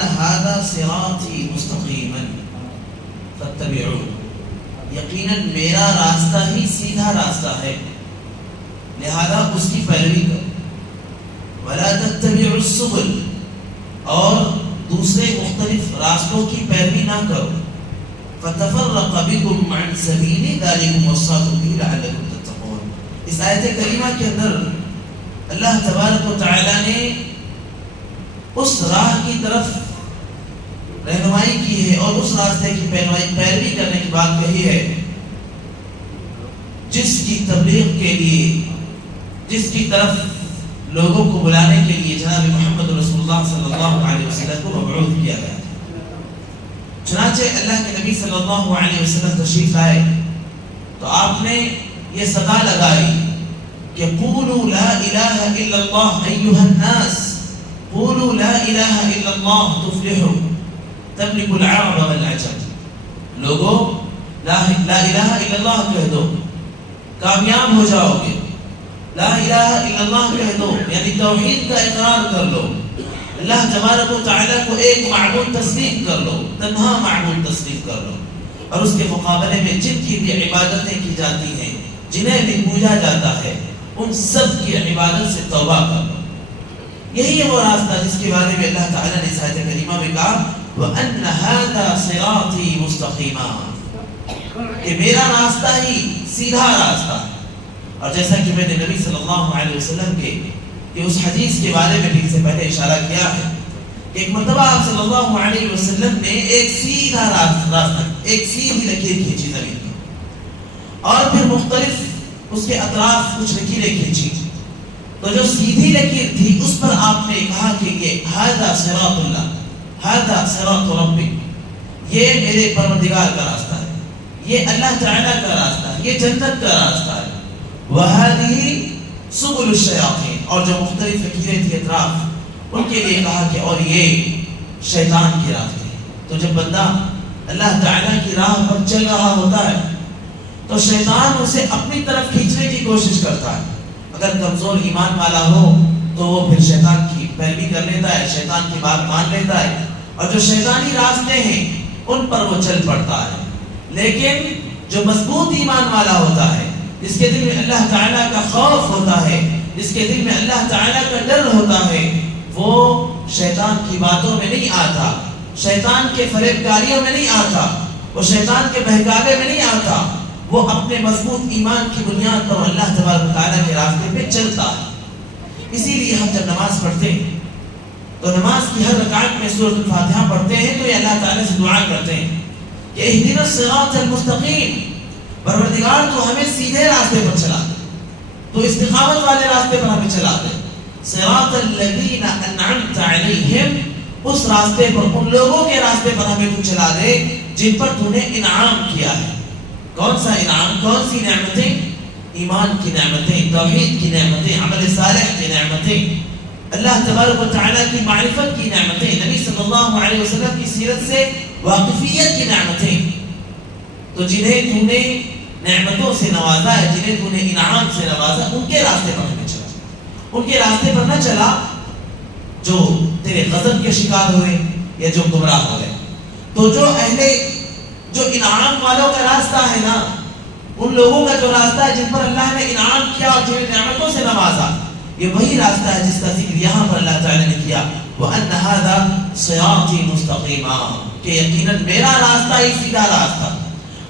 وَأَنَّ هَذَا صِرَاطِي مُسْتَقِيمًا فَاتَّبِعُوهُ، یقیناً میرا راستہ ہی سیدھا راستہ ہے، لہذا اس کی پیروی کرو۔ وَلَا تَتَّبِعُوا السُّبُلَ، اور دوسرے مختلف راستوں کی پیروی نہ کرو۔ فَتَفَرَّقَ بِكُمْ عَنْ سَبِيلِهِ ذَلِكُمْ وَصَّاكُمْ بِهِ لَعَلَّكُمْ تَتَّقُونَ۔ اس آیت کریمہ کے اندر اللہ تبارک و تعالی نے اس راہ کی طرف رہنمائی کی ہے اور اس راستے کی پیروی کرنے کی بات کہی ہے جس کی تبلیغ کے لیے، جس کی طرف لوگوں کو بلانے کے لیے جناب محمد رسول اللہ صلی اللہ علیہ وسلم کو مبعوث کیا گیا۔ چنانچہ اللہ کے نبی صلی اللہ علیہ وسلم تشریف لائے تو آپ نے یہ صدا لگائی کہ قولوا لا الہ الا اللہ ایھا الناس، قولوا لا الہ الا اللہ تفلحوا تملک العرب والعجم، لوگوں لا الہ الا اللہ کہہ دو کامیاب ہو جاؤ گے، لا الہ الا اللہ کہہ دو یعنی توحید کا اقرار کر لو، اللہ تبارک و تعالیٰ کو ایک معبود تسلیم کر لو، تنہا معبود تسلیم کر لو، اور اس کے مقابلے میں جن کی بھی عبادتیں کی جاتی ہیں، جنہیں بھی پوجا جاتا ہے، ان سب کی عبادت سے توبہ کر لو۔ یہی ہے وہ راستہ جس کے بارے میں اللہ تعالیٰ نے اس آیت کریمہ میں کہا وَأَنَّ هَذَا صِرَاطِي مُسْتَقِيمًا، کہ میرا راستہ ہی سیدھا راستہ ہے۔ اور جیسا کہ میں نے نبی صلی اللہ علیہ وسلم کے کہ اس حدیث کے بارے میں بھی سے پہلے اشارہ کیا ہے کہ ایک مرتبہ آپ صلی اللہ علیہ وسلم نے ایک سیدھا راستہ، ایک سیدھی لکیر کھینچی زمین پر، اور پھر مختلف اس کے اطراف کچھ لکیریں کھینچی، تو جو سیدھی لکیر تھی اس پر آپ نے کہا کہ یہ ھذا صراط اللہ، ھذا صراط ربی، یہ میرے پروردگار کا راستہ ہے، یہ اللہ تعالیٰ کا راستہ ہے، یہ جنت کا راستہ ہے۔ وَهَذِهِ سُبُلُ الشَّيَاطِينِ، اور جو مختلف لکیریں تھی اطراف ان کے لیے کہا کہ اور یہ شیطان کی راستے ہیں۔ تو جب بندہ اللہ تعالیٰ کی راہ پر چل رہا ہوتا ہے تو شیطان اسے اپنی طرف کھینچنے کی کوشش کرتا ہے، اگر کمزور ایمان والا ہو تو وہ پھر شیطان کی پیروی کر لیتا ہے، شیطان کی بات مان لیتا ہے، اور جو شیطانی راستے ہیں ان پر وہ چل پڑتا ہے۔ لیکن جو مضبوط ایمان والا ہوتا ہے، جس کے دل میں اللہ تعالیٰ کا خوف ہوتا ہے، جس کے دل میں اللہ تعالیٰ کا ڈر ہوتا ہے، وہ شیطان کی باتوں میں نہیں آتا، شیطان کے فریب کاریوں میں نہیں آتا، وہ شیطان کے بہکاوے میں نہیں آتا، وہ اپنے مضبوط ایمان کی بنیاد پر اللہ تبارک و تعالیٰ کے راستے پہ چلتا ہے۔ اسی لیے ہم جب نماز پڑھتے ہیں تو نماز کی ہر رکعت میں سورۃ الفاتحہ پڑھتے ہیں تو یہ اللہ تعالیٰ سے دعا کرتے ہیں کہ اہدنا الصراط المستقیم، پروردگار تو ہمیں سیدھے راستے پر چلا دے، تو استقامت والے راستے پر ہمیں چلا دے، صراط الذین انعمت علیہم، اس راستے پر، ان لوگوں کے راستے پر ہمیں تو چلا دے جن پر تو نے انعام کیا ہے۔ کون سا انعام؟ کون سی نعمتیں؟ ایمان کی نعمتیں، توحید کی نعمتیں، عمل صالح کی نعمتیں، اللہ تبارک و تعالیٰ کی معرفت کی نعمتیں، نبی صلی اللہ علیہ وسلم کی سیرت سے واقفیت کی نعمتیں۔ تو جنہیں تو نے نعمتوں سے نوازا ہے، جنہیں تو نے انعام سے نوازا، ان کے راستے پر ہمیں چلا، ان کے راستے پر نہ چلا جو تیرے غضب کے شکار ہوئے یا جو گمراہ ہو گئے۔ تو جو انعام والوں کا راستہ ہے نا، ان لوگوں کا جو راستہ ہے جن پر اللہ نے انعام کیا اور جنہیں نعمتوں سے نوازا، یہ وہی راستہ ہے جس کا ذکر یہاں پر اللہ تعالی نے کیا وَأَنَّ هَذَا صِرَاطِي مُسْتَقِيمًا، کہ یقیناً میرا راستہ ہی سیدھا راستہ،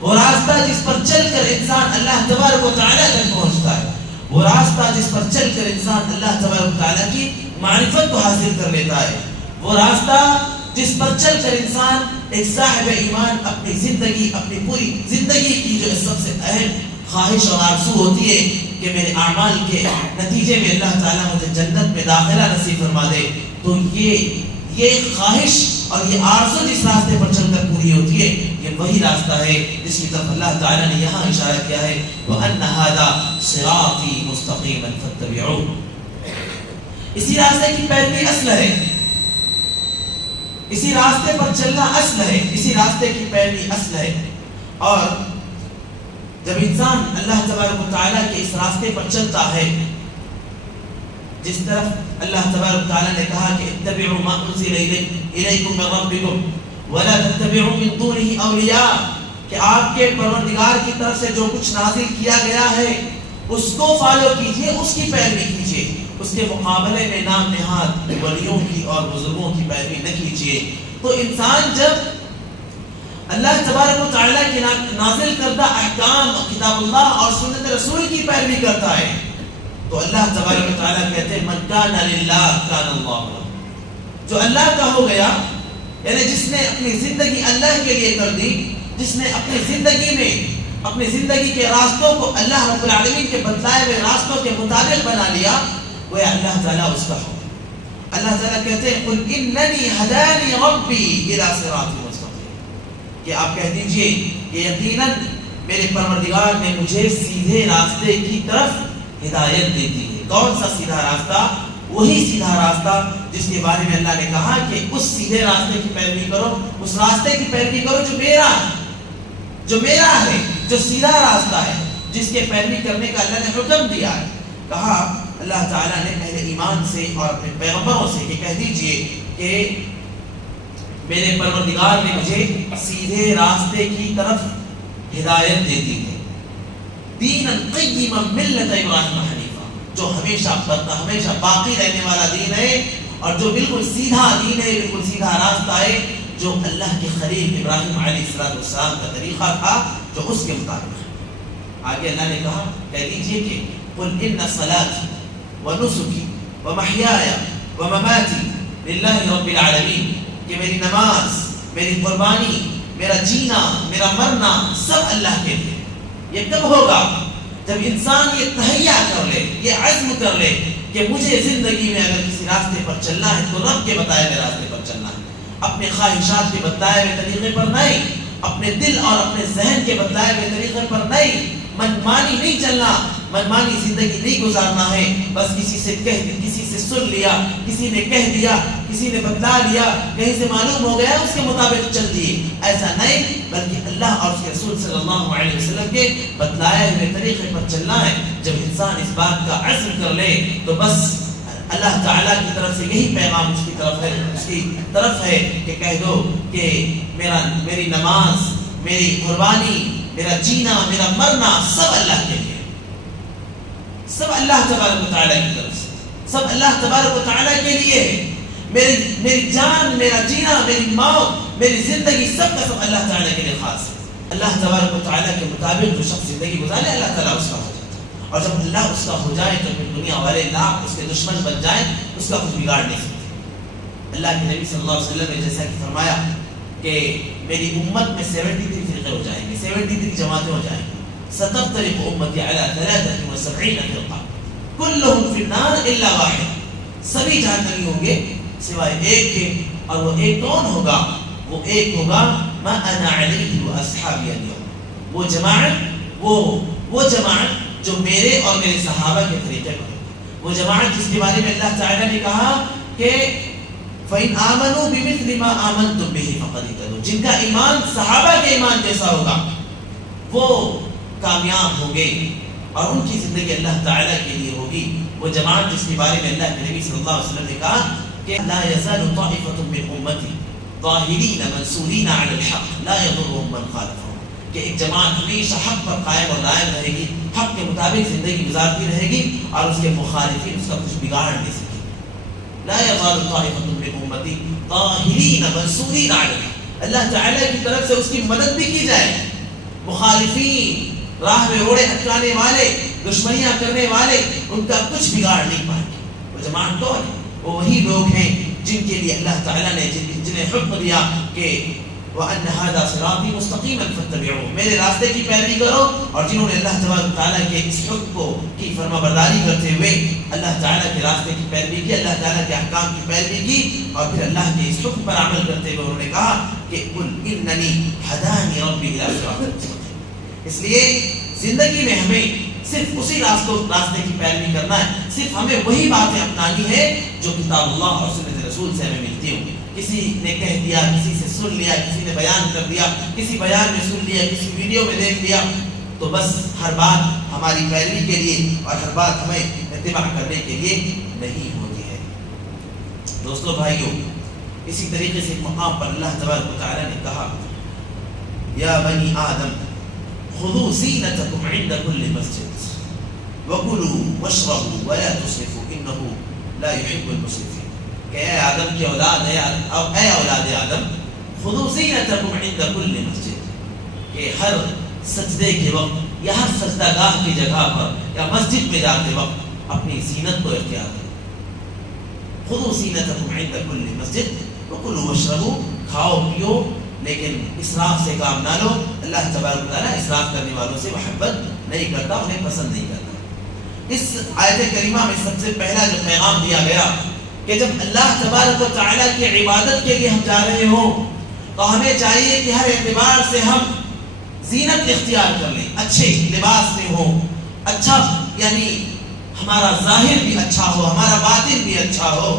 وہ راستہ جس پر چل کر انسان اللہ تبارک و تعالیٰ تک پہنچتا ہے، وہ راستہ جس پر چل کر انسان اللہ تبارک و تعالیٰ کی معرفت کو حاصل کر لیتا ہے، وہ راستہ جس پر چل کر انسان ایک صاحب ایمان اپنی زندگی، اپنی پوری زندگی کی جو سب سے اہم خواہش اور آرزو ہوتی ہے کہ میرے اعمال کے نتیجے میں اللہ تعالیٰ مجھے جنت میں داخلہ نصیب فرما دے، تو یہ خواہش اور یہ آرزو جس راستے پر چل کر پوری ہوتی ہے، یہ وہی راستہ ہے جس کی طرف اللہ تعالیٰ نے یہاں اشارہ کیا ہے وَأَنَّ هَذَا صِرَاطِي مُسْتَقِيمًا فَاتَّبِعُوهُ۔ اسی راستے کی پیروی اصل ہے، اسی راستے پر چلنا اصل ہے، اسی راستے کی پیروی اصل ہے۔ اور جب انسان اللہ تبارک و تعالیٰ کے اس راستے پر چلتا ہے جس طرف اللہ تبارک تعالیٰ نے کہا کہ اتبعوا ما انزل الیکم من ربکم ولا تتبعوا من دونه اولیاء، کہ آپ کے پروردگار کی طرف سے جو کچھ نازل کیا گیا ہے اس کو فالو کیجئے، اس کی پیروی کیجئے، اس کے مقابلے میں نام نہاد ولیوں کی اور بزرگوں کی پیروی نہ کیجئے۔ تو انسان جب اللہ تبارک و تعالیٰ کی نازل کردہ احکام کتاب اللہ اور سنت رسول کی پیروی کرتا ہے تو اللہ تبارک و تعالیٰ کہتے ہیں من کان للہ کان اللہ لہ، جو اللہ کا ہو گیا، یعنی جس نے اپنی زندگی اللہ کے لیے کر دی، جس نے اپنی زندگی میں اپنی زندگی کے راستوں کو اللہ رب العالمین کے بتلائے ہوئے راستوں کے مطابق بنا لیا، وہ اللہ تعالیٰ اس کا ہو۔ اللہ تعالیٰ کہتے ہیں قل اننی ہدانی ربی الی صراط مستقیم، کہ آپ کہہ دیجئے کہ یقیناً میرے پروردگار نے مجھے سیدھے راستے کی طرف ہدایت دیتی ہے۔ کون سا سیدھا راستہ؟ وہی سیدھا راستہ جس کے بارے میں اللہ نے کہا کہ اس سیدھے راستے کی پیروی کرو، اس راستے کی پیروی کرو جو میرا ہے، جو سیدھا راستہ ہے، جس کے پیروی کرنے کا اللہ نے حکم دیا ہے۔ کہا اللہ تعالیٰ نے پہلے ایمان سے اور اپنے پیغمبروں سے کہ کہہ دیجئے کہ میرے پروردگار نے مجھے سیدھے راستے کی طرف ہدایت دیتی ہے، دینا قیما ملت ابراہیم حنیفہ، جو ہمیشہ باقی رہنے والا دین ہے اور جو بالکل سیدھا دین ہے، بالکل سیدھا راستہ ہے، جو اللہ کے خلیل ابراہیم علیہ السلام کا طریقہ تھا، جو اس کے مطابق ہے۔ آگے اللہ نے کہا کہہ دیجئے کہ قل ان صلاتی ونسکی ومحیای ومماتی للہ رب العالمین، کہ میری نماز، میری قربانی، میرا جینا، میرا مرنا سب اللہ کے لیے۔ یہ کب ہوگا؟ جب انسان یہ تہیہ کر لے، یہ عزم کر لے کہ مجھے زندگی میں اگر کسی راستے پر چلنا ہے تو رب کے بتائے ہوئے راستے پر چلنا ہے، اپنے خواہشات کے بتائے ہوئے طریقے پر نہیں، اپنے دل اور اپنے ذہن کے بتائے ہوئے طریقے پر نہیں، منمانی نہیں چلنا، منمانی زندگی نہیں گزارنا ہے۔ بس کسی سے سن لیا، کسی نے کہہ دیا، کسی نے بتلا لیا، کہیں سے معلوم ہو گیا، اس کے مطابق چل دیے، ایسا نہیں، بلکہ اللہ اور اس کے رسول صلی اللہ علیہ وسلم کے بتلائے ہوئے طریقے پر چلنا ہے۔ جب انسان اس بات کا عزم کر لے تو بس اللہ تعالیٰ کی طرف سے یہی پیغام اس کی طرف ہے کہ کہہ دو کہ میری نماز، میری قربانی، میرا جینا، میرا مرنا سب اللہ کے لیے، سب اللہ تبارک و تعالیٰ کی طرف سے، سب اللہ تبارک و تعالیٰ کے لیے ہے۔ میری جان، میرا جینا، میری موت، میری زندگی سب کا سب اللہ تعالیٰ کے لیے خاص ہے۔ اللہ تبارک و تعالیٰ کے مطابق جو شخص زندگی گزارے اللہ تعالیٰ اس کا ہو جاتا ہے، اور جب اللہ اس کا ہو جائے تو پھر دنیا والے لاکھ اس کے دشمن بن جائیں، اس کا کچھ بگاڑ نہیں سکتے۔ اللہ کے نبی صلی اللہ علیہ وسلم نے جیسا کہ فرمایا کہ میری امت میں 73 فرقے ہو جائیں گے، 73 جماعتیں ہو جائیں گی، ستفترق امتی علی 73 فرقہ کلہم فی النار الا واحد، سبھی جہنمی ہوں گے سوائے ایک کے، اور وہ ایک کون ہوگا؟ وہ ایک ہوگا ما انا علیہ واصحابی اليوم، وہ جماعت جو میرے اور میرے صحابہ کے طریقے پر ہے، وہ جماعت جس کے بارے میں اللہ تعالیٰ نے کہا کہ فَإِنْ آمَنُوا بِمِثْلِ مَا آمَنْتُمْ بِهِ فَقَدِ اهْتَدَوْا، جن کا ایمان صحابہ کے ایمان جیسا ہوگا وہ کامیاب ہوں گے اور ان کی زندگی اللہ تعالیٰ کے لیے ہوگی۔ وہ جماعت جس کے بارے میں اللہ کے نبی صلی اللہ علیہ وسلم نے کہا کہ لا يزال طائفة من امتی ظاہرین منصورین علی الحق لا يضرهم من خالفهم، کہ ایک جماعت ہمیشہ حق پر قائم اور دائم رہے گی، حق کے مطابق زندگی گزارتی رہے گی اور اس کے مخالفین اس کا کچھ بگاڑ نہیں سکتے۔ لا يزال طائفة من امتی ظاہرین منصورین علی الحق، اللہ تعالیٰ کی طرف سے اس کی مدد بھی کی جائے، مخالفین، راہ میں روڑے اٹکانے والے، دشمنیاں کرنے والے، ان کا کچھ بگاڑ نہیں پائیں گے۔ وہ جماعت کون ہے؟ وہ وہی لوگ ہیں جن کے لیے اللہ تعالیٰ نے جنہیں حکم دیا کہ وَأَنَّ هَذَا صِرَاطِي مُسْتَقِيمًا فَاتَّبِعُوهُ، میرے راستے کی پیروی کرو، اور جنہوں نے اللہ تبارک تعالیٰ کے اس حکم کی فرما برداری کرتے ہوئے اللہ تعالیٰ کے راستے کی پیروی کی، اللہ تعالیٰ کے احکام کی پیروی کی، اور پھر اللہ کے اس حکم پر عمل کرتے ہوئے انہوں نے کہا کہ قُلْ إِنَّنِي هَدَانِي رَبِّي إِلَىٰ صِرَاطٍ مُسْتَقِيمٍ۔ اس لیے زندگی میں ہمیں صرف اسی راستے کی پیروی کرنا ہے، صرف ہمیں وہی باتیں اپنانی ہے جو کتاب اللہ اور سنت رسول سے ہمیں ملتی ہوں۔ کسی نے کہہ دیا، کسی سے سن لیا، کسی نے بیان کر دیا، کسی بیان میں سن لیا، کسی ویڈیو میں دیکھ لیا، تو بس ہر بات ہماری پیروی کے لیے اور ہر بات ہمیں اتباع کرنے کے لیے نہیں ہوتی ہے۔ دوستو بھائیوں، اسی طریقے سے ایک مقام پر اللہ تبارک و تعالیٰ نے کہا یا بنی آدم خذوا زینتکم عند کل مسجد وکلوا واشربوا ولا تسرفوا انہ لا يحب المسرفین، کہ اے آدم کی اولاد اے اولاد آدم خذوا زینتکم عند کل مسجد، کہ ہر سجدے کے وقت یا ہر سجدہ گاہ کی جگہ پر یا مسجد میں جاتے وقت اپنی زینت کو اختیار کریں۔ خذوا زینتکم عند کل مسجد وکلوا واشربوا، کھاؤ پیو لیکن اسراف سے کام نہ لو۔ اللہ تبارک و تعالیٰ اسراف کرنے والوں سے محبت نہیں کرتا، انہیں پسند نہیں کرتا۔ اس آیت کریمہ میں سب سے پہلا جو پیغام دیا گیا کہ جب اللہ تبارک و تعالیٰ کی عبادت کے لیے ہم جا رہے ہوں تو ہمیں چاہیے کہ ہر اعتبار سے ہم زینت اختیار کر لیں، اچھے لباس میں ہو، اچھا یعنی ہمارا ظاہر بھی اچھا ہو، ہمارا باطن بھی اچھا ہو۔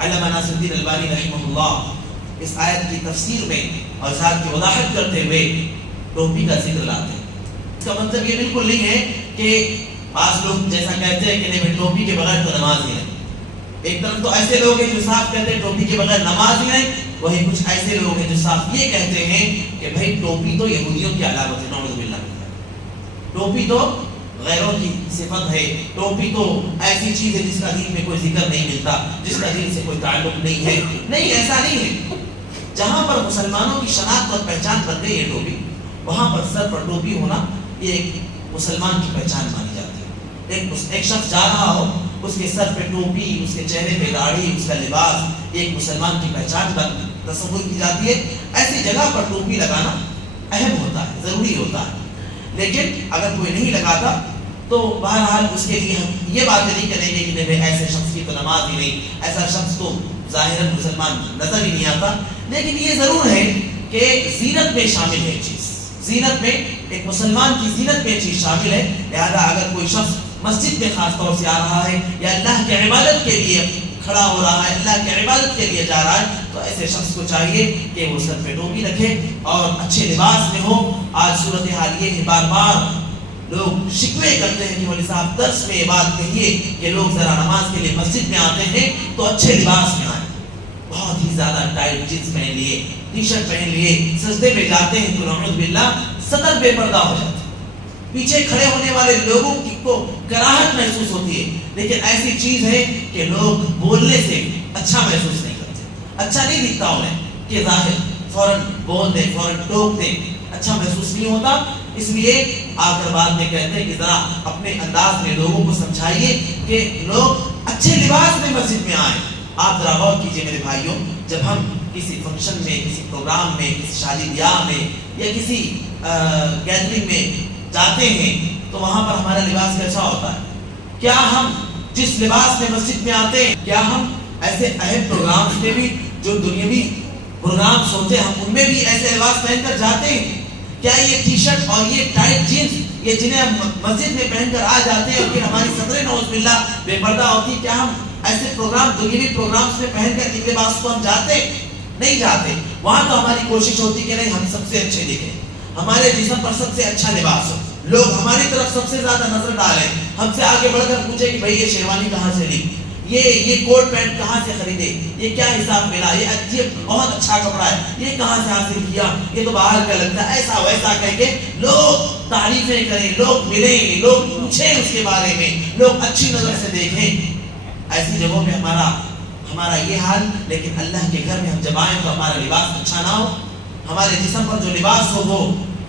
علامہ ناصر الدین البانی رحمہ اللہ اس آیت کی تفسیر میں اور اس آیت کی وضاحت کرتے ہوئے ٹوپی کا ذکر لاتے ہیں۔ اس کا مطلب یہ بالکل نہیں ہے کہ بعض لوگ جیسا کہتے ہیں کہ نہیں ٹوپی کے بغیر تو نماز ہی نہیں۔ ایک طرف تو ایسے لوگ ہیں جو صاف کہتے ہیں ٹوپی کے بغیر نماز ہی نہیں، وہی کچھ ایسے لوگ ہیں جو صاف یہ کہتے ہیں کہ بھائی ٹوپی تو یہودیوں کی علامت ہے، نعوذ باللہ، ٹوپی تو غیروں کی صفت ہے، ٹوپی تو ایسی چیز ہے جس کا دین میں کوئی ذکر نہیں ملتا، جس کا دین سے کوئی تعلق نہیں ہے۔ نہیں، ایسا نہیں ہے۔ جہاں پر مسلمانوں کی شناخت اور پہچان بن گئی ہے ٹوپی، وہاں پر سر پر ٹوپی ہونا یہ ایک مسلمان کی پہچان مانی جاتی ہے۔ ایک شخص جا رہا ہو، اس کے سر پہ ٹوپی، اس کے چہرے پہ داڑھی، اس کا لباس، ایک مسلمان کی پہچان تصور کی جاتی ہے۔ ایسی جگہ پر ٹوپی لگانا اہم ہوتا ہے، ضروری ہوتا ہے۔ لیکن اگر کوئی نہیں لگاتا تو بہرحال اس کے لیے ہم یہ باتیں نہیں کریں گے کہ نہیں ایسے شخص کی تو نماز ہی نہیں، ایسا شخص تو ظاہراً مسلمان نظر ہی نہیں آتا۔ لیکن یہ ضرور ہے کہ زینت میں شامل ہے چیز، زینت میں ایک مسلمان کی زینت میں چیز شامل ہے۔ لہذا اگر کوئی شخص مسجد میں خاص طور سے آ رہا ہے یا اللہ کی عبادت کے لیے کھڑا ہو رہا ہے، اللہ کی عبادت کے لیے جا رہا ہے، تو ایسے شخص کو چاہیے کہ وہ سر پہ ٹوپی رکھے اور اچھے لباس میں ہو۔ آج صورتحال یہ ہے، بار بار لوگ شکوے کرتے ہیں کہ مولوی صاحب درس میں یہ بات کہیے کہ لوگ ذرا نماز کے لیے مسجد میں آتے ہیں تو اچھے لباس میں آئیں۔ بہت ہی زیادہ ٹائٹ جینس پہن لیے، ٹی شرٹ پہن لیے، سجدے میں جاتے ہیں تو نعوذ باللہ صدر بے پردہ ہو جاتے ہیں۔ پیچھے کھڑے ہونے والے لوگوں کی کو کراہت محسوس ہوتی ہے، لیکن ایسی چیز ہے کہ لوگ بولنے سے اچھا محسوس نہیں کرتے، اچھا نہیں دکھتا انہیں کہ ظاہر فوراً بول دیں، فوراً ٹوک دیں، اچھا محسوس نہیں ہوتا۔ اس لیے آ کر بعد میں کہتے ہیں کہ ذرا اپنے انداز میں لوگوں کو سمجھائیے کہ لوگ اچھے لباس میں مسجد میں آئیں۔ آپ ذرا غور کیجئے میرے بھائیوں، جب ہم کسی فنکشن میں، کسی پروگرام میں، کسی شادی بیاہ میں یا کسی گیدرنگ میں جاتے ہیں تو وہاں پر ہمارا لباس کیسا ہوتا ہے؟ کیا ہم جس لباس میں مسجد میں آتے ہیں، کیا ہم ایسے اہم پروگرامز میں بھی جو دنیاوی پروگرامز ہوتے ہیں ہم ان میں بھی ایسے لباس پہن کر جاتے ہیں؟ کیا یہ ٹی شرٹ اور یہ ٹائٹ جینس یہ جنہیں ہم مسجد میں پہن کر آ جاتے ہیں اور پھر ہماری صدر نعوذ باللہ بے پردہ ہوتی، کیا ہم ایسے پروگرام دنیاوی پروگرامز میں پہن کر ان لباس کو ہم جاتے نہیں جاتے؟ وہاں تو ہماری کوشش ہوتی کہ نہیں ہم سب سے اچھے دکھیں، ہمارے جسم پر سب سے اچھا لباس ہو، لوگ ہماری طرف سب سے زیادہ نظر ڈالیں، ہم سے آگے بڑھ کر پوچھے کہ بھئی یہ شیروانی کہاں سے لی، یہ کوٹ پینٹ کہاں سے خریدے، یہ کیا حساب ملا، یہ بہت اچھا کپڑا ہے، یہ کہاں سے حاصل کیا، یہ تو باہر کا لگتا ہے، ایسا ویسا کہہ کے لوگ تعریفیں کریں، لوگ ملیں، لوگ پوچھیں اس کے بارے میں، لوگ اچھی نظر سے دیکھیں۔ ایسی جگہوں میں ہمارا یہ حال، لیکن اللہ کے گھر میں ہم جب آئیں تو ہمارا لباس اچھا نہ ہو، ہمارے جسم پر جو لباس ہو وہ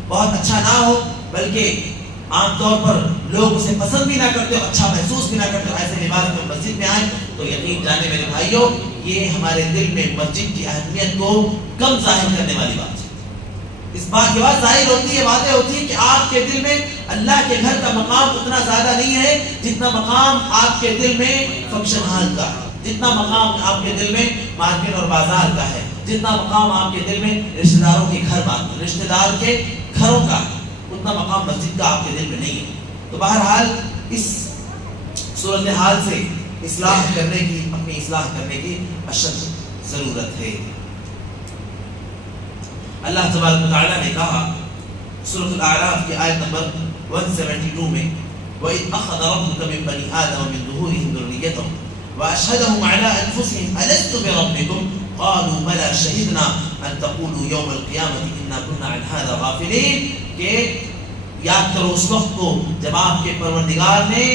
بہت اچھا نہ ہو، بلکہ عام طور پر لوگ اسے پسند بھی نہ کرتے اور اچھا محسوس بھی نہ کرتے، ایسے لباس میں مسجد میں آئیں تو یقین جانے میرے بھائیوں یہ ہمارے دل میں مسجد کی اہمیت کو کم ظاہر کرنے والی بات ہے۔ اس بات کی بات ظاہر ہوتی ہے، واضح ہوتی ہے کہ آپ کے دل میں اللہ کے گھر کا مقام اتنا زیادہ نہیں ہے جتنا مقام آپ کے دل میں فنکشن ہال کا ہے، جتنا مقام آپ کے دل میں مارکیٹ اور بازار کا ہے، جتنا مقام آپ کے دل میں رشتہ داروں کے رشتہ دار کے گھروں کا ہے، اتنا مقام مسجد کا آپ کے دل میں نہیں ہے۔ تو بہرحال اس صورتحال سے اصلاح کرنے کی، اپنی اصلاح کرنے کی اشد ضرورت ہے۔ اللہ تبارک و تعالیٰ نے کہا سورۃ الاعراف کی آیت نمبر 172 میں وَإِذْ أَخَذَ رَبُّكَ مِنْ بَنِي آدَمَ مِنْ ظُهُورِهِمْ ذُرِّيَّتَهُمْ وَأَشْهَدَهُمْ عَلَىٰ أَنفُسِهِمْ أَلَسْتُ بِرَبِّكُمْ قَالُوا بَلَىٰ شَهِدْنَا أَن تَقُولُوا يَوْمَ الْقِيَامَةِ إِنَّا كُنَّا عَنْ هَٰذَا غَافِلِينَ کہ یاد کرو اس وقت کو جب آپ کے پروردگار نے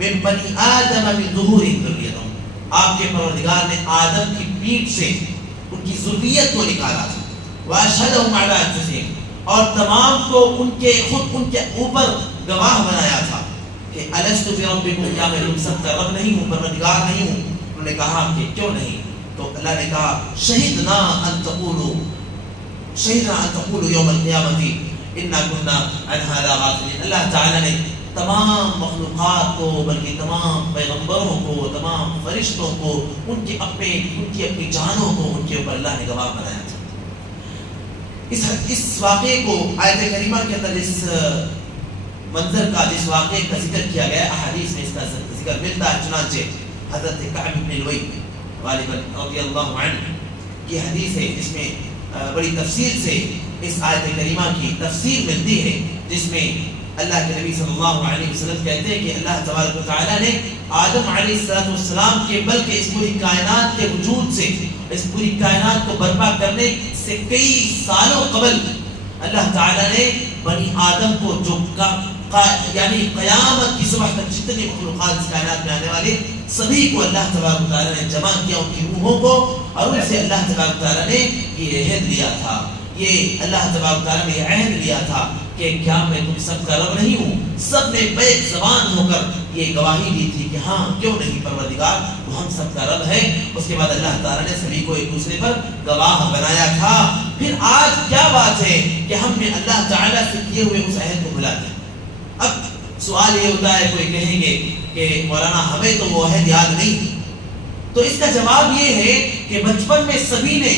من بنی آدم من ظہورہم ذریتہم، آپ کے پروردگار نے آدم کی پیٹھ سے ان کی ذریت کو نکالا تھا، وَأَشْهَدَهُمْ عَلَىٰ أَنفُسِهِمْ، اور تمام کو ان کے خود ان کے اوپر گواہ بنایا تھا کہ الستُ بربکم، کیا میں تم سب کا رب نہیں ہوں، پروردگار نہیں ہوں؟ انہوں نے کہا کہ کیوں نہیں؟ تو اللہ نے کہا شہدنا ان تقولوا یوم القیامت انا کنا عن ھذا غافلین۔ اللہ تعالیٰ نے تمام مخلوقات کو، بلکہ تمام پیغمبروں کو، تمام فرشتوں کو، ان کی اپنی جانوں کو ان کے اوپر اللہ نے گواہ بنایا تھا۔ اس واقعے کو آیت کریمہ کے اندر اس منظر کا، جس واقعے کا ذکر کیا گیا احادیث میں اس کا ذکر ملتا ہے۔ چنانچہ حضرت کعب بن لؤی غالباً رضی اللہ عنہ کی حدیث ہے، جس میں بڑی تفصیل سے اس آیت کریمہ کی تفسیر ملتی ہے، جس میں اللہ کے نبی صلی اللہ علیہ وسلم کہتے ہیں کہ اللہ تبارک و تعالیٰ نے آدم علیہ السلام کے، بلکہ اس پوری کائنات کے وجود سے، اس پوری کائنات کو برپا کرنے سے کئی سالوں قبل اللہ تعالیٰ نے بنی آدم کو، جو یعنی قیامت کی صبح تک جتنی مخلوقات اس کائنات میں آنے والے سبھی کو اللہ تبارک و تعالیٰ نے جمع کیا، ان کی روحوں کو، اور ان سے اللہ تبارک و تعالیٰ نے یہ عہد لیا تھا، یہ اللہ تبارک و تعالیٰ نے یہ عہد لیا تھا کہ کیا میں تم سب کا رب نہیں ہوں؟ سب نے بیک زبان ہو کر یہ گواہی دی تھی کہ ہاں کیوں نہیں پروردگار، وہ ہم سب کا رب ہے۔ اس کے بعد اللہ تعالیٰ نے سبھی کو ایک دوسرے پر گواہ بنایا تھا۔ پھر آج کیا بات ہے کہ ہم نے اللہ تعالیٰ سے کیے ہوئے اس عہد کو بھلا دیا؟ اب سوال یہ ہوتا ہے، کوئی کہیں گے کہ مولانا ہمیں تو وہ عہد یاد نہیں، تو اس کا جواب یہ ہے کہ بچپن میں سبھی نے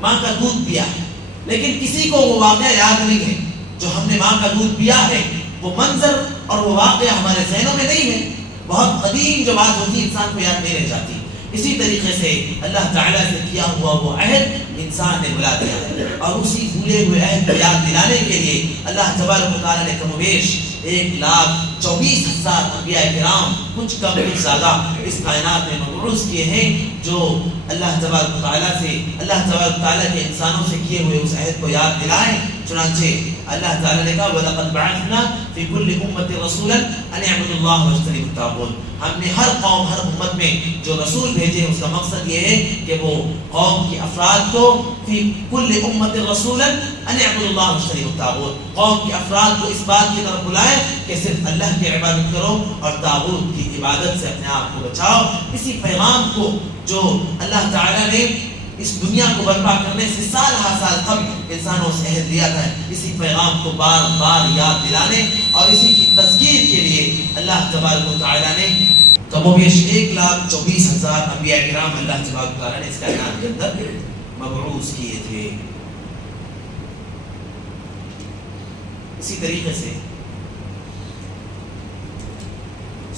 ماں کا دودھ پیا ہے، لیکن کسی کو وہ واقعہ یاد نہیں ہے۔ جو ہم نے ماں کا دودھ پیا ہے، وہ منظر اور وہ واقعہ ہمارے ذہنوں میں نہیں ہے، بہت قدیم جو بات ہوتی ہے انسان کو یاد نہیں رہ جاتی۔ اسی طریقے سے اللہ تعالیٰ سے کیا ہوا وہ عہد انسان نے بھلا دیا ہے، اور اسی بھولے ہوئے عہد کو یاد دلانے کے لیے اللہ تبارک و تعالیٰ نے کم و بیش 1,24,000 انبیاء کرام، کچھ کم کچھ زیادہ، اس کائنات میں مبعوث کیے ہیں، جو اللہ تبارک و تعالیٰ سے، اللہ تبارک و تعالیٰ کے انسانوں سے کیے ہوئے اس عہد کو یاد دلائیں۔ چنانچہ اللہ تعالیٰ نے کہا وَلَقَدْ بَعَثْنَا فِي كُلِّ أُمَّةٍ رَسُولًا أَنِ اعْبُدُوا اللَّهَ وَاجْتَنِبُوا الطَّاغُوتَ، ہم نے ہر قوم، ہر امت میں جو رسول بھیجے اس کا مقصد یہ ہے کہ وہ قوم کی افراد کو فی کل امت رسولا ان اعبدوا اللہ واجتنبوا الطاغوت، قوم کے افراد کو اس بات کی طرف بلائے کہ صرف اللہ کی عبادت کرو اور طاغوت کی عبادت سے اپنے آپ کو بچاؤ۔ اسی پیغام کو جو اللہ تعالیٰ نے اس دنیا کو برپا کرنے سے سال ہر سال قبل انسانوں سے عہد لیا تھا، اسی پیغام کو بار بار یاد دلانے اور اسی کی تذکیر کے لیے اللہ تبارک و تعالیٰ نے کم و بیش 1,24,000 انبیاء کرام اللہ تبارک و تعالیٰ نے اس کائنات کے اندر مبعوث کیے تھے۔ اسی طریقے سے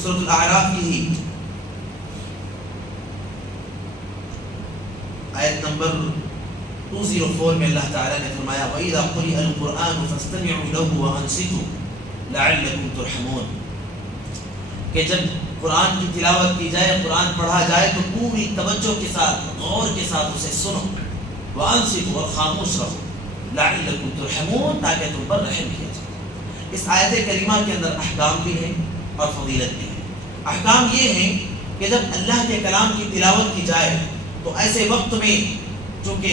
سورۃ الاعراف کی ہی آیت نمبر 204 میں اللہ تعالیٰ نے فرمایا وَإِذَا قُرِئَ الْقُرْآنُ فَاسْتَمِعُوا لَهُ وَأَنصِتُوا لَعَلَّكُمْ تُرْحَمُونَ، کہ جب قرآن کی تلاوت کی جائے، قرآن پڑھا جائے تو پوری توجہ کے ساتھ، غور کے ساتھ اسے سنو، وَأَنصِتُوا، اور خاموش رہو، لَعَلَّكُمْ تُرْحَمُونَ، تاکہ تم پر رحم کیا جائے۔ اس آیت کریمہ کے اندر احکام بھی ہیں اور فضیلت بھی ہے۔ احکام یہ ہیں کہ جب اللہ کے کلام کی تلاوت کی جائے تو ایسے وقت میں، چونکہ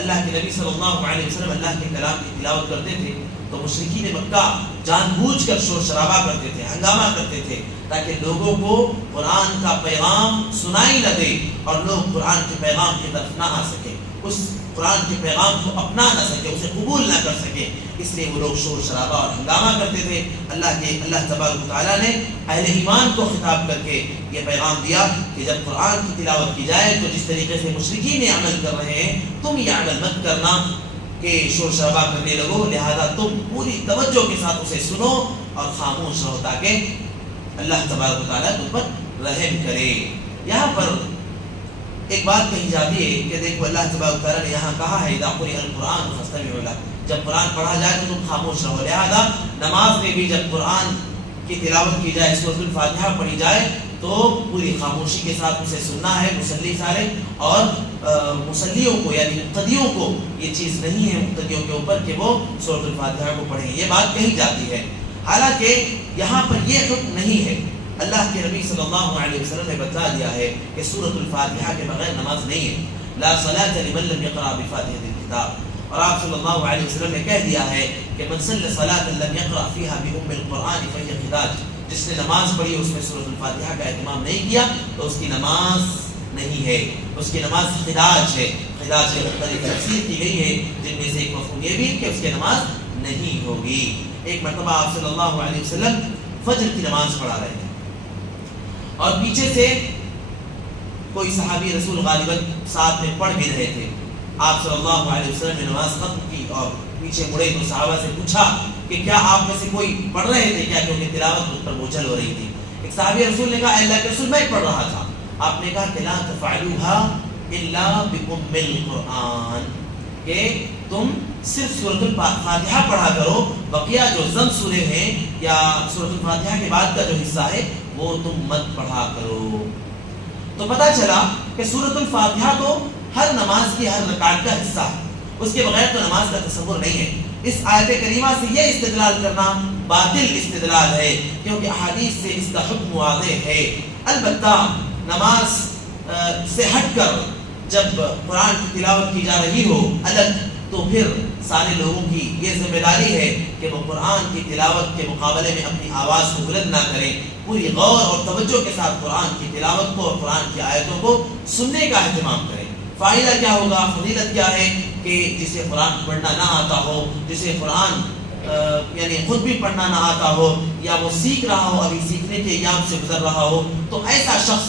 اللہ کے نبی صلی اللہ علیہ وسلم اللہ کے کلام کی تلاوت کرتے تھے تو مشرکین مکہ جان بوجھ کر شور شرابہ کرتے تھے، ہنگامہ کرتے تھے، تاکہ لوگوں کو قرآن کا پیغام سنائی نہ دے اور لوگ قرآن کے پیغام کی طرف نہ آ سکے، اس قرآن کے پیغام کو اپنا نہ سکے، اسے قبول نہ کر سکے، اس لیے وہ لوگ شور شرابہ اور ہنگامہ کرتے تھے۔ اللہ تبارک و تعالیٰ نے اہل ایمان کو خطاب کر کے یہ پیغام دیا کہ جب قرآن کی تلاوت کی جائے تو جس طریقے سے مشرکین عمل کر رہے ہیں تم یہ عمل مت کرنا کہ شور شرابہ کرنے لگو، لہذا تم پوری توجہ کے ساتھ اسے سنو اور خاموش رہو تاکہ اللہ تبارک و تعالیٰ تم پر رحم کرے۔ یہاں پر ایک بات کہی جاتی ہے کہ دیکھو اللہ تبارک و تعالیٰ نے یہاں کہا ہے اذا قرئ القرآن فاستمعوا له، جب قرآن پڑھا جائے تو تم خاموش رہو، لہذا نماز میں بھی جب قرآن کی تلاوت کی جائے، سورۃ الفاتحہ پڑھی جائے تو پوری خاموشی کے ساتھ اسے سننا ہے مصلی سارے، اور مصلیوں کو یعنی مقتدیوں کو یہ چیز نہیں ہے مقتدیوں کے اوپر کہ وہ سورۃ الفاتحہ کو پڑھیں، یہ بات کہی جاتی ہے، حالانکہ یہاں پر یہ حکم نہیں ہے۔ اللہ کے نبی صلی اللہ علیہ وسلم نے بتا دیا ہے کہ سورۃ الفاتحہ کے بغیر نماز نہیں ہے، لا صلاۃ لمن لم یقرأ بفاتحۃ الکتاب، اور آپ صلی اللہ علیہ وسلم نے کہہ دیا ہے کہ من صلی صلاۃ لم یقرأ فیہا بأم القرآن فہی خداج، جس نے نماز پڑھی اس میں سورۃ الفاتحہ کا اہتمام نہیں کیا تو اس کی نماز نہیں ہے، اس کی نماز خداج ہے۔ خداج کی مختلف تفسیر کی گئی ہے، جن میں سے ایک مفہوم یہ بھی کہ اس کی نماز نہیں ہوگی۔ ایک مرتبہ آپ صلی اللہ علیہ وسلم فجر کی نماز پڑھا رہے تھے اور پیچھے سے کوئی صحابی رسول غالباً ساتھ میں پڑھ بھی رہے تھے، آپ صلی اللہ علیہ وسلم نے نماز ختم کی اور پیچھے مڑے تو صحابہ سے پوچھا کہ کیا آپ میں سے کوئی پڑھ رہے تھے کیا، کیونکہ تلاوت مجھ پر بوجھل ہو رہی تھی۔ ایک صحابی رسول نے کہا اے اللہ کے رسول میں پڑھ رہا تھا، آپ نے کہا کہ لا تفعلوها الا بأم القرآن، کہ تم صرف سورۃ الفاتحہ پڑھا کرو، بقیہ جو ضم سورے ہیں یا سورۃ الفاتحہ کے بعد کا جو حصہ ہے وہ تم مت پڑھا کرو۔ تو پتہ چلا کہ سورۃ الفاتحہ تو ہر نماز کی ہر رکعت کا حصہ ہے، اس کے بغیر تو نماز کا تصور نہیں ہے۔ اس آیت کریمہ سے یہ استدلال کرنا باطل استدلال ہے، کیونکہ احادیث سے اس کا حکم واضح ہے۔ البتہ نماز سے ہٹ کر جب قرآن کی تلاوت کی جا رہی ہو الگ، تو پھر سارے لوگوں کی یہ ذمہ داری ہے کہ وہ قرآن کی تلاوت کے مقابلے میں اپنی آواز کو بلند نہ کریں، پوری غور اور توجہ کے ساتھ قرآن کی تلاوت کو اور قرآن کی آیتوں کو سننے کا اہتمام کریں۔ فائدہ کیا ہوگا، فضیلت کیا ہے کہ جسے قرآن پڑھنا نہ آتا ہو، جسے قرآن یعنی خود بھی پڑھنا نہ آتا ہو یا وہ سیکھ رہا ہو، ابھی سیکھنے کے ایام سے گزر رہا ہو، تو ایسا شخص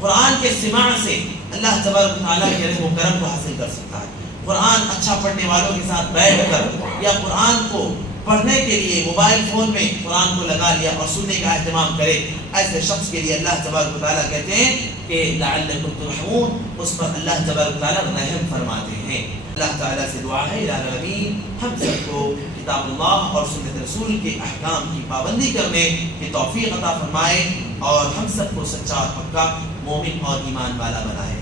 قرآن کے سماع سے اللہ تبارک و تعالیٰ کے رحم و کرم کو حاصل کر سکتا ہے۔ قرآن اچھا پڑھنے والوں کے ساتھ بیٹھ کر یا قرآن کو پڑھنے کے لیے موبائل فون میں قرآن کو لگا لیا اور سننے کا اہتمام کرے، ایسے شخص کے لیے اللہ تبارک و تعالیٰ کہتے ہیں کہ لعلکم ترحمون، اس پر اللہ تبارک و تعالیٰ رحم فرماتے ہیں۔ اللہ تعالیٰ سے دعا ہے الہ العالمین ہم سب کو کتاب اللہ اور سنت رسول کے احکام کی پابندی کرنے کی توفیق عطا فرمائے اور ہم سب کو سچا اور پکا مومن اور ایمان والا بنائے۔